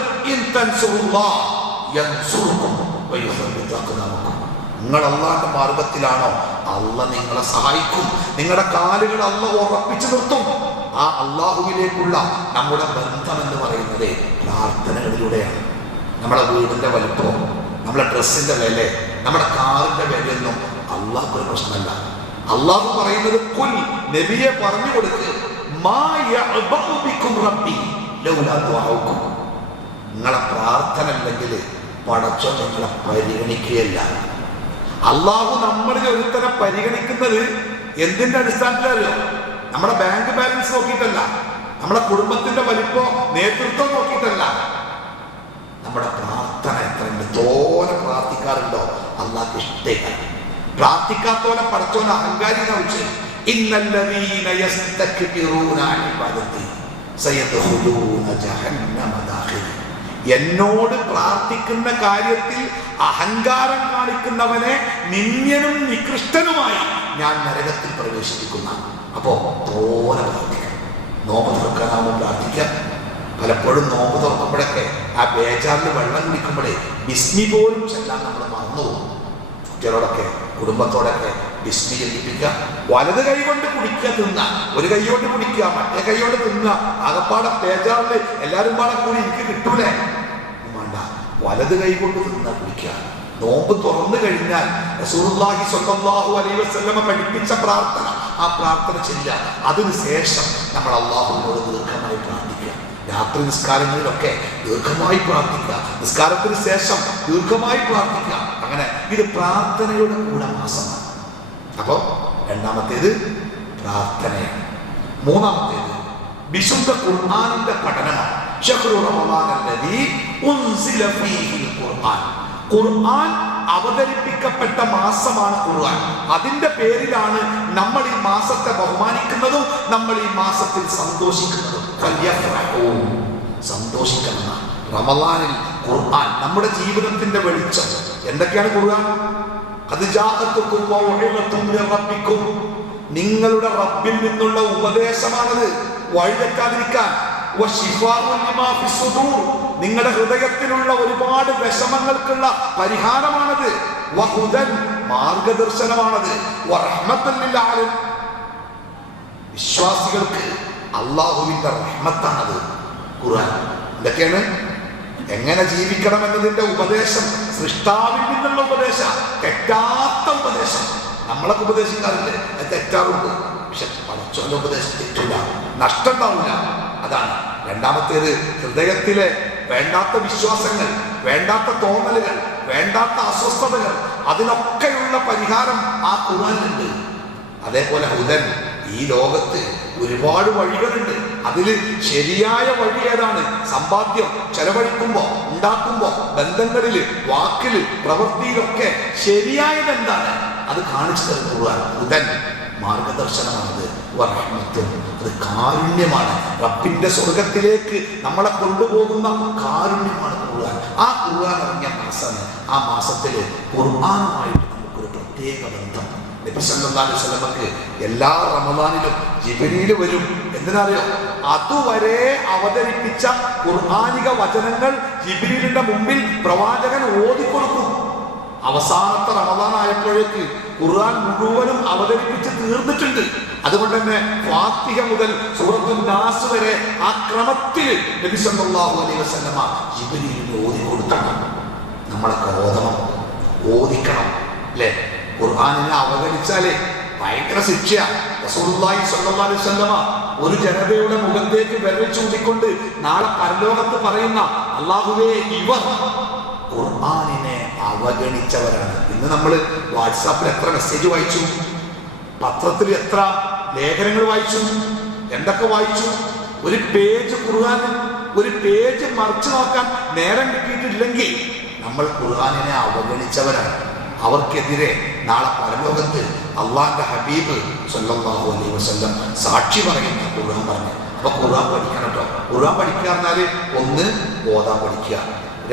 നിങ്ങൾ അള്ളാന്റെ മാർഗത്തിലാണോ അല്ല നിങ്ങളെ സഹായിക്കും. നിങ്ങളുടെ കാലുകൾ അല്ല ഉറപ്പിച്ചു നിർത്തും. ആ അള്ളാഹുവിലേക്കുള്ള നമ്മുടെ ബന്ധം എന്ന് പറയുന്നത് പ്രാർത്ഥനകളിലൂടെയാണ്. നമ്മുടെ വീടിന്റെ വലുപ്പം നമ്മുടെ ഡ്രസ്സിന്റെ വില നമ്മുടെ കാറിന്റെ വിലയൊന്നും അള്ളാഹു ഒരു പ്രശ്നമല്ല. അള്ളാഹു പറയുന്നത് കുൽ നബിയെ പറഞ്ഞു ദുആഉക്കും. നിങ്ങളെ പ്രാർത്ഥന അല്ലെങ്കിൽ പടച്ചോ നിങ്ങളെ പരിഗണിക്കുകയല്ല. അള്ളാഹു നമ്മളിൽ ഒരുത്തനെ പരിഗണിക്കുന്നത് എന്തിന്റെ അടിസ്ഥാനത്തിലറിയോ? നമ്മുടെ ബാങ്ക് ബാലൻസ് നോക്കിയിട്ടല്ല. നമ്മുടെ കുടുംബത്തിന്റെ വലിപ്പോ നേതൃത്വം നോക്കിയിട്ടല്ല. നമ്മുടെ പ്രാർത്ഥന എത്രയുണ്ട്? തോനെ പ്രാർത്ഥിക്കാറുണ്ടോ? അള്ളാഹ് ഇഷ്ടേക്കാണ് പ്രാർത്ഥിക്കാത്തോനെ പഠിച്ചോന അഹങ്കാരി ജഹന്നമ എന്നോട് പ്രാർത്ഥിക്കുന്ന കാര്യത്തിൽ അഹങ്കാരം കാണിക്കുന്നവനെ നിന്യനും നികൃഷ്ടനുമായി ഞാൻ നരകത്തിൽ പ്രവേശിപ്പിക്കുന്ന അപ്പോ തോനെ പ്രാർത്ഥിക്കാം. നോമ്പ് തുറക്കാനാവുമ്പോൾ പ്രാർത്ഥിക്കാം. പലപ്പോഴും നോമ്പ് തുറക്കുമ്പോഴൊക്കെ ആ ബേജാറിൽ വെള്ളം കുടിക്കുമ്പോഴേ ബിസ്മി പോലും ചെല്ലാൻ നമ്മൾ മറന്നുപോകും. കുട്ടികളോടൊക്കെ കുടുംബത്തോടൊക്കെ ബിസ്മി ചെല്ലിപ്പിക്കുക വലത് കൈ കൊണ്ട് കുടിക്കുക തിന്ന. ഒരു കൈ കൊണ്ട് കുടിക്കുക മറ്റേ കൈ കൊണ്ട് തിന്ന. അകപ്പാടെ ബേജാറിൽ എല്ലാവരും പാടെ കൂടി എനിക്ക് കിട്ടൂലേ? വലത് കൈ കൊണ്ട് തിന്ന കുടിക്കുക. നോമ്പ് തുറന്നു കഴിഞ്ഞാൽ പഠിപ്പിച്ച പ്രാർത്ഥന ആ പ്രാർത്ഥന ചെല്ലുക. അതിനുശേഷം നമ്മൾ അള്ളാഹുവിനോട് ദീർഘമായി പ്രാർത്ഥിക്കുക. രാത്രി നിസ്കാരങ്ങളിലൊക്കെ ദീർഘമായി പ്രാർത്ഥിക്കുക. നിസ്കാരത്തിന് ശേഷം ദീർഘമായി പ്രാർത്ഥിക്കുക. അങ്ങനെ ഇത് പ്രാർത്ഥനയുടെ കൂടെ മാസമാണ്. അപ്പോൾ രണ്ടാമത്തേത് പ്രാർത്ഥനയാണ്. മൂന്നാമത്തേത് വിശുദ്ധ ഖുർആാനിന്റെ പഠനമാണ്. ഷഹ്റു ഫീഹിൽ ഖുർആൻ. ഖുർആൻ അവതരിപ്പിക്കപ്പെട്ട മാസമാണ് ഖുർആൻ. അതിന്റെ പേരിലാണ് നമ്മൾ ഈ മാസത്തെ ബഹുമാനിക്കുന്നതും നമ്മൾ ഈ മാസത്തിൽ സന്തോഷിക്കുന്നതും. സന്തോഷിക്കുന്ന റമളാനിൽ ഖുർആൻ നമ്മുടെ ജീവിതത്തിന്റെ വെളിച്ചം. എന്തൊക്കെയാണ് ഖുർആൻ? അത് നിങ്ങളുടെ റബ്ബിൽ നിന്നുള്ള ഉപദേശമാണത്. വഴിതെറ്റാതിരിക്കാൻ. നിങ്ങളുടെ ഹൃദയത്തിലുള്ള ഒരുപാട് വിഷമങ്ങൾക്കുള്ള പരിഹാരമാണത്. മാർഗദർശനമാണത്. വിശ്വാസികൾക്ക് അള്ളാഹുവിന്റെ റഹ്മത്താണത്. ഖുർആൻ എന്തൊക്കെയാണ്? എങ്ങനെ ജീവിക്കണം എന്നതിന്റെ ഉപദേശം സൃഷ്ടാവിൽ നിന്നുള്ള ഉപദേശം തെറ്റാത്ത ഉപദേശം. നമ്മളൊക്കെ ഉപദേശിക്കാറില്ലേ അത് തെറ്റാറുണ്ട്. പക്ഷെ പഠിച്ചോന്റെ ഉപദേശം തെറ്റില്ല. നഷ്ടം ഉണ്ടാവില്ല. അതാണ് രണ്ടാമത്തേത് ഹൃദയത്തിലെ വേണ്ടാത്ത വിശ്വാസങ്ങൾ വേണ്ടാത്ത തോന്നലുകൾ വേണ്ടാത്ത അസ്വസ്ഥതകൾ അതിനൊക്കെയുള്ള പരിഹാരം ആ ഖുർആനിലുണ്ട്. അതേപോലെ ഹുദൻ ഈ ലോകത്ത് ഒരുപാട് വഴികളുണ്ട്. അതിൽ ശരിയായ വഴി ഏതാണ്? സമ്പാദ്യം ചെലവഴിക്കുമ്പോ ഉണ്ടാക്കുമ്പോ ബന്ധങ്ങളിൽ വാക്കിൽ പ്രവൃത്തിയിലൊക്കെ ശരിയായത് എന്താണ്? അത് കാണിച്ചു തരുന്നുള്ള ഹുദൻ മാർഗദർശനമാണത്. വറഹ്മത്തും അത് കാരുണ്യമാണ്. റബ്ബിന്റെ സ്വർഗത്തിലേക്ക് നമ്മളെ കൊണ്ടുപോകുന്ന കാരുണ്യമാണ് ഖുർആൻ. ആ ഖുർആൻ ഇറങ്ങിയ മാസമാണ്. ആ മാസത്തിൽ ഖുർആനുമായിട്ട് നമുക്കൊരു പ്രത്യേക ബന്ധം. നബി സല്ലല്ലാഹു അലൈഹി വസല്ലമക്ക് എല്ലാ റമദാനിലും ജിബ്രീൽ വരും. എന്തിനറിയോ? അതുവരെ അവതരിപ്പിച്ച ഖുർആനിക വചനങ്ങൾ ജിബ്രീലിന്റെ മുമ്പിൽ പ്രവാചകൻ ഓതിക്കൊടുക്കും. അവസാനത്തെ റമദാൻ ആയപ്പോഴേക്ക് ഖുർആൻ മുഴുവനും അവതരിപ്പിച്ച് തീർന്നിട്ടുണ്ട്. അതുകൊണ്ട് തന്നെ ഫാത്തിഹ മുതൽ സൂറത്തുൽ നാസ് വരെ ആ ക്രമത്തിൽ നബി സല്ലല്ലാഹു അലൈഹി വസല്ലമ ജിബ്രീലിന് ഓതി കൊടുത്താണ് നമ്മളൊക്കെ ഓതണം ഓദിക്കണം അല്ലേ? ഖുർആനിനെ അവഗണിച്ചാലേ ഭയങ്കര ശിക്ഷ റസൂലുള്ളാഹി സ്വല്ലല്ലാഹു അലൈഹി വസല്ലമ ഒരു ജനതയുടെ മുഖത്തേക്ക് വിരൽ ചൂണ്ടിക്കൊണ്ട് നാളെ പരലോകത്ത് പറയുന്ന അള്ളാഹുവേ ഇവർ ഖുർആാനിനെ അവഗണിച്ചവരാണ്. ഇന്ന് നമ്മൾ വാട്സാപ്പിൽ എത്ര മെസ്സേജ് വായിച്ചു? പത്രത്തിൽ എത്ര ലേഖനങ്ങൾ വായിച്ചു? എന്തൊക്കെ വായിച്ചു? ഒരു പേജ് ഖുർആൻ ഒരു പേജ് മറിച്ചു നോക്കാൻ നേരം കിട്ടിയിട്ടില്ലെങ്കിൽ നമ്മൾ ഖുർആാനിനെ അവഗണിച്ചവരാണ്. അവർക്കെതിരെ നാളെ പരലോകത്ത് അള്ളാന്റെ ഹബീബ് സല്ലാഹു അലൈഹി വസല്ലം സാക്ഷി പറയുന്ന ഖുർആൻ പറഞ്ഞു. അപ്പൊ ഖുർആൻ പഠിക്കണം കേട്ടോ ഖുർആൻ പഠിക്കുക എന്നാൽ ഒന്ന് ഓതാൻ പഠിക്കുക.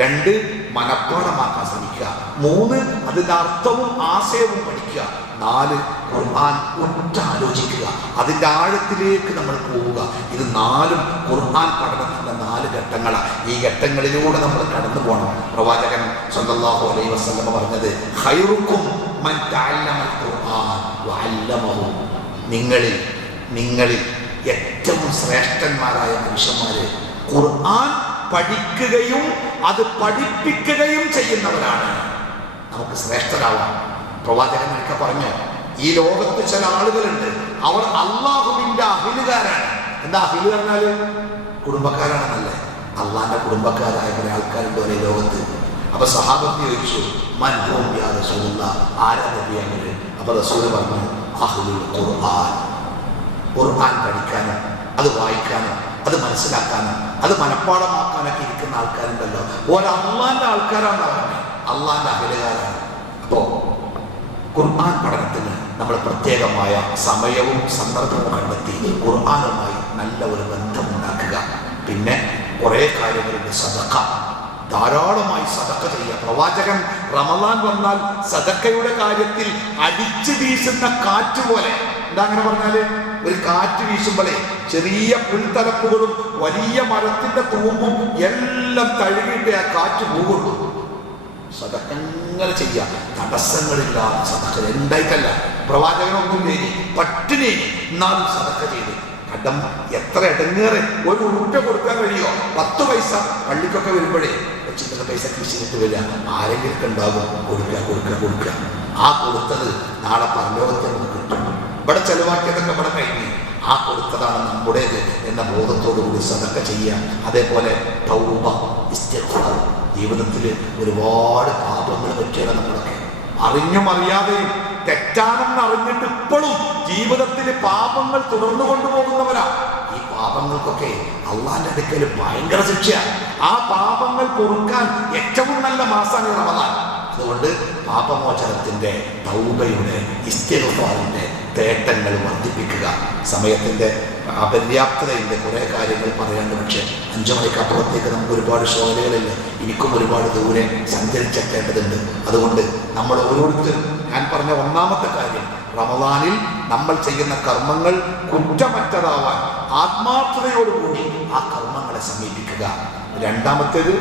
രണ്ട് മനഃപ്പാടമാക്കാൻ ശ്രമിക്കുക. മൂന്ന് അതിന്റെ അർത്ഥവും ആശയവും പഠിക്കുക. നാല് ഖുർആൻ ഒറ്റ ആലോചിക്കുക അതിന്റെ ആഴത്തിലേക്ക് നമ്മൾ പോവുക. ഇത് നാലും ഖുർആൻ പഠനത്തിന്റെ നാല് ഘട്ടങ്ങളാണ്. ഈ ഘട്ടങ്ങളിലൂടെ നമ്മൾ കടന്നു പോകണം. പ്രവാചകൻ സല്ലല്ലാഹു അലൈഹി വസല്ലമ പറഞ്ഞത് ഖൈറുക്കും മൻ തഅല്ലമൽ വഅല്ലമഹു. നിങ്ങളിൽ നിങ്ങളിൽ ഏറ്റവും ശ്രേഷ്ഠന്മാരായ മനുഷ്യന്മാരെ ഖുർആൻ പഠിക്കുകയും അത് പഠിപ്പിക്കുകയും ചെയ്യുന്നവരാണ്. നമുക്ക് ശ്രേഷ്ഠരാവാം. പ്രവാചകൻ ഒക്കെ പറഞ്ഞു ഈ ലോകത്ത് ചില ആളുകളുണ്ട്. അവർ അള്ളാഹുവിന്റെ അഹിലുകാരാണ് എന്താ അഹിൽ പറഞ്ഞാൽ? കുടുംബക്കാരാണെന്നല്ലേ. അള്ളാന്റെ കുടുംബക്കാരായ കുറെ ആൾക്കാരുണ്ട് ഒരേ ലോകത്ത്. അപ്പൊ സഹാബത്ത് ചോദിച്ചു മൻഹൂം യാ റസൂലുള്ള? ആരാ നബിയാണ് അപ്പൊ റസൂൽ പറഞ്ഞു അഹ്ലുൽ ഖുർആൻ. ഖുർആൻ പഠിക്കാനും അത് വായിക്കാനും അത് മനസ്സിലാക്കാനും അത് മനഃപ്പാടമാക്കാനൊക്കെ ഇരിക്കുന്ന ആൾക്കാരുണ്ടല്ലോ. ഒരു അള്ളാന്റെ ആൾക്കാരാണ് അള്ളാന്റെ അകലുകാരാണ് അപ്പോ ഖുർആൻ പഠനത്തിന് നമ്മൾ പ്രത്യേകമായ സമയവും സന്ദർഭവും കണ്ടെത്തി ഖുർആാനുമായി നല്ല ഒരു ബന്ധമുണ്ടാക്കുക പിന്നെ കുറേ കാര്യങ്ങളുണ്ട്. സദക്ക ധാരാളമായി സദക്ക ചെയ്യുക. പ്രവാചകൻ റമദാൻ വന്നാൽ സദക്കയുടെ കാര്യത്തിൽ അടിച്ചു വീശുന്ന കാറ്റ് പോലെ. എന്താ അങ്ങനെ പറഞ്ഞാൽ? ഒരു കാറ്റ് വീശുമ്പോഴേ ചെറിയ പുൽത്തലപ്പുകളും വലിയ മരത്തിന്റെ തൂമ്പും എല്ലാം തഴുകിയിട്ട് ആ കാറ്റ് പോകുള്ളൂ സതക്കങ്ങൾ ചെയ്യാം. തടസ്സങ്ങളില്ലാതെ സദക്ക എന്തായിട്ടല്ല. പ്രവാചകനൊന്നും നേരി പട്ടിനേരി എന്നാലും സദക്ക ചെയ്ത്. കടം എത്ര ഇടങ്ങേറെ. ഒരു ഉറുപ്പ കൊടുക്കാൻ കഴിയോ? പത്ത് പൈസ പള്ളിക്കൊക്കെ വരുമ്പോഴേ ചിത്ര പൈസ കൃഷിയിട്ട് വരിക. ആരെങ്കിലും ഉണ്ടാകും. കൊടുക്കുക കൊടുക്കുക കൊടുക്കുക. ആ കൊടുത്തത് നാളെ നമുക്ക് കിട്ടും. ഇവിടെ ചെലവാക്കിയതൊക്കെ ഇവിടെ കഴിഞ്ഞ്. ആ കൊടുത്തതാണ് നമ്മുടേത് എന്ന ബോധത്തോടുകൂടി സതക്ക ചെയ്യുക അതേപോലെ തൗബ ജീവിതത്തിൽ ഒരുപാട് പാപങ്ങൾ പറ്റിയാണ് നമ്മളൊക്കെ. അറിഞ്ഞും അറിയാതെയും തെറ്റാണെന്ന് അറിഞ്ഞിട്ട് ഇപ്പോഴും ജീവിതത്തിൽ പാപങ്ങൾ തുടർന്നു കൊണ്ടുപോകുന്നവരാ. ഈ പാപങ്ങൾക്കൊക്കെ അള്ളാന്റെ അടുക്കൽ ഭയങ്കര ശിക്ഷയാണ് ആ പാപങ്ങൾ പൊറുക്കാൻ ഏറ്റവും നല്ല മാസമാണ് റമദാൻ. അതുകൊണ്ട് പാപമോചനത്തിന്റെ തൗബയുടെ ഇസ്തിഗ്ഫാറിന്റെ തേട്ടങ്ങൾ വർദ്ധിപ്പിക്കുക. സമയത്തിന്റെ അപര്യാപ്തതയുണ്ട് കുറേ കാര്യങ്ങൾ പറയാണ്ട് പക്ഷേ അഞ്ചു മണിക്ക് അപ്പുറത്തേക്ക് നമുക്ക് ഒരുപാട് ശോധനകളില്ല. എനിക്കും ഒരുപാട് ദൂരെ സഞ്ചരിച്ചെത്തേണ്ടതുണ്ട്. അതുകൊണ്ട് നമ്മൾ ഓരോരുത്തരും ഞാൻ പറഞ്ഞ ഒന്നാമത്തെ കാര്യം റമദാനിൽ നമ്മൾ ചെയ്യുന്ന കർമ്മങ്ങൾ കുറ്റമറ്റതാവാൻ ആത്മാർത്ഥതയോടുകൂടി ആ കർമ്മങ്ങളെ സമീപിക്കുക. രണ്ടാമത്തേത്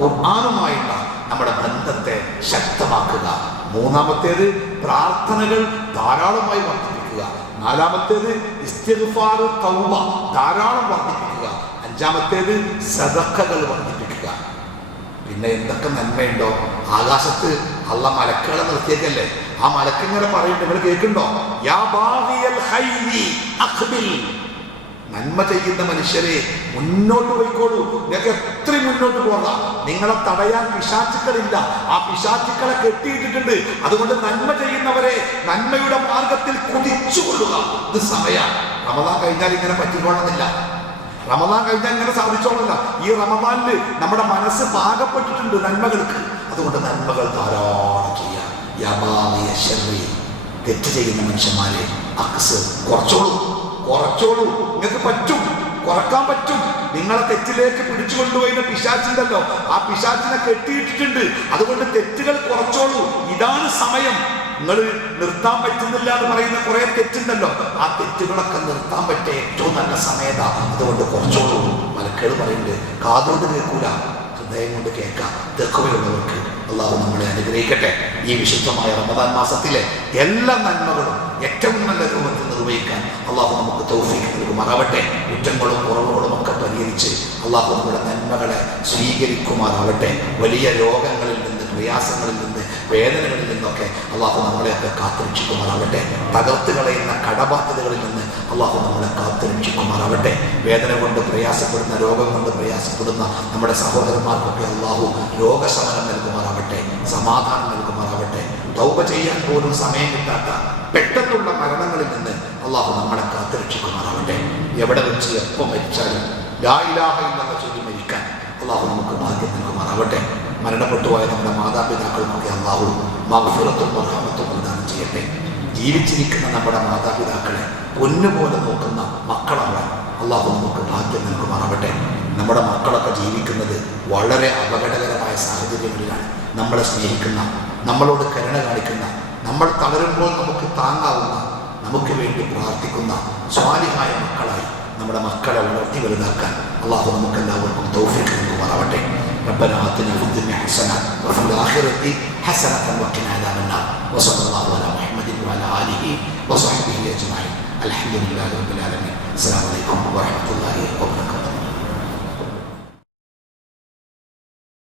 ഖുർആാനുമായുള്ള നമ്മുടെ ബന്ധത്തെ ശക്തമാക്കുക. മൂന്നാമത്തേത് പ്രാർത്ഥനകൾ ധാരാളമായി വർദ്ധിപ്പിക്കുക. നാലാമത്തേത് തൗബ ധാരാളം വർദ്ധിപ്പിക്കുക. അഞ്ചാമത്തേത് സദക്കകൾ വർദ്ധിപ്പിക്കുക. പിന്നെ എന്തൊക്കെ നന്മയുണ്ടോ? ആകാശത്ത് അള്ള മലക്കുകളെ നിർത്തിയേക്കല്ലേ? ആ മലക്കിങ്ങനെ പറയുന്നുണ്ട്. നിങ്ങൾ കേൾക്കുന്നുണ്ടോ? യാ ഹൈരി അഖ്ബിൽ. നന്മ ചെയ്യുന്ന മനുഷ്യരെ മുന്നോട്ട് പോയിക്കോളൂ. നിങ്ങൾക്ക് എത്ര മുന്നോട്ട് പോകാം. നിങ്ങളെ തടയാൻ പിശാചുക്കളില്ല. ആ പിശാചുക്കളെ കെട്ടിയിട്ടിട്ടുണ്ട്. അതുകൊണ്ട് നന്മ ചെയ്യുന്നവരെ നന്മയുടെ മാർഗത്തിൽ കുതിച്ചുകൊള്ളുക. ഇത് സമയം റമദാൻ കഴിഞ്ഞാൽ ഇങ്ങനെ പറ്റിക്കൊള്ളുന്നില്ല റമദാൻ കഴിഞ്ഞാൽ ഇങ്ങനെ സാധിച്ചോളല്ല ഈ റമദാനിൽ നമ്മുടെ മനസ്സ് പാകപ്പെട്ടിട്ടുണ്ട് നന്മകൾക്ക്. അതുകൊണ്ട് നന്മകൾ ധാരാളം ചെയ്യാം. തെറ്റ് ചെയ്യുന്ന മനുഷ്യന്മാരെ അക്സ് കുറച്ചോളൂ. കുറച്ചോളൂ. നിങ്ങൾക്ക് പറ്റും. കുറയ്ക്കാൻ പറ്റും. നിങ്ങളെ തെറ്റിലേക്ക് പിടിച്ചു കൊണ്ടുപോയിരുന്ന പിശാച്ചുണ്ടല്ലോ ആ പിശാച്ചിനെ കെട്ടിയിട്ടിട്ടുണ്ട്. അതുകൊണ്ട് തെറ്റുകൾ കുറച്ചോളൂ. ഇതാണ് സമയം. നിങ്ങൾ നിർത്താൻ പറ്റുന്നില്ല എന്ന് പറയുന്ന കുറെ തെറ്റുണ്ടല്ലോ. ആ തെറ്റുകളൊക്കെ നിർത്താൻ പറ്റിയ ഏറ്റവും നല്ല സമയതാ. അതുകൊണ്ട് കുറച്ചോളൂ. മലക്കേട് പറയുന്നുണ്ട് കാതുകൊണ്ട് കേൾക്കൂല. ഹൃദയം കൊണ്ട് കേൾക്കാം. തെക്കുവയുള്ളവർക്ക് അള്ളാഹു നമ്മളെ അനുഗ്രഹിക്കട്ടെ. ഈ വിശുദ്ധമായ റമദാൻ മാസത്തിലെ എല്ലാ നന്മകളും ഏറ്റവും നല്ല രൂപത്തിൽ നിർവഹിക്കാൻ അള്ളാഹു നമുക്ക് തൗഫീഖ് നൽകുമാറാവട്ടെ. കുറ്റങ്ങളും കുറവുകളും ഒക്കെ പരിഹരിച്ച് അള്ളാഹു നമ്മുടെ നന്മകളെ സ്വീകരിക്കുമാറാവട്ടെ. വലിയ രോഗങ്ങളിൽ നിന്ന് പ്രയാസങ്ങളിൽ നിന്ന് വേദനകളിൽ നിന്നൊക്കെ അള്ളാഹു നമ്മളെയൊക്കെ കാത്തുരക്ഷിക്കുമാറാവട്ടെ. തകർത്ത് കളയുന്ന കടബാധ്യതകളിൽ നിന്ന് അള്ളാഹു നമ്മളെ കാത്തുരക്ഷിക്കുമാറാവട്ടെ. വേദന കൊണ്ട് പ്രയാസപ്പെടുന്ന രോഗം കൊണ്ട് പ്രയാസപ്പെടുന്ന നമ്മുടെ സഹോദരന്മാർക്കൊക്കെ അള്ളാഹു രോഗശമനം നൽകുമാറാവട്ടെ സമാധാനം നൽകുമാറാവട്ടെ. തൗപ ചെയ്യാൻ പോലും സമയം കിട്ടാത്ത പെട്ടെന്നുള്ള നിന്ന് അള്ളാഹു നമ്മളെ കാത്തുരക്ഷിക്കുമാറാവട്ടെ എവിടെ വെച്ച് എപ്പോൾ മരിച്ചാലും ലാ ഇലാഹ ഇല്ലെന്ന ചൊല്ലി മരിക്കാൻ അള്ളാഹു നമുക്ക് ഭാഗ്യം നൽകുമാറാവട്ടെ മരണപ്പെട്ടു പോയ നമ്മുടെ മാതാപിതാക്കൾക്കൊക്കെ അള്ളാഹു മഹഫുറത്തും മഹാമത്തും പ്രദാനം ചെയ്യട്ടെ. ജീവിച്ചിരിക്കുന്ന നമ്മുടെ മാതാപിതാക്കളെ പൊന്നുപോലെ നോക്കുന്ന മക്കളാണ് അള്ളാഹു നമുക്ക് ഭാഗ്യം നൽകുമാറാവട്ടെ നമ്മുടെ മക്കളൊക്കെ ജീവിക്കുന്നത് വളരെ അപകടകരമായ സാഹചര്യങ്ങളിലാണ്. നമ്മളെ സ്നേഹിക്കുന്ന നമ്മളോട് കരുണ കാണിക്കുന്ന നമ്മൾ തളരുമ്പോൾ നമുക്ക് താങ്ങാവുന്ന നമുക്ക് വേണ്ടി പ്രാർത്ഥിക്കുന്ന സ്വാലിഹായ മക്കളായി നമ്മുടെ മക്കളെ വളർത്തി വലുതാക്കാൻ അള്ളാഹു നമുക്ക് എല്ലാവർക്കും തൗഫീഖ് നൽകുമാറാവട്ടെ ربنا آتنا في الدنيا حسنة وفي الآخرة حسنة وقنا عذاب النار وصلى الله على محمد وعلى آله وصحبه أجمعين الحمد لله رب العالمين السلام عليكم ورحمة الله وبركاته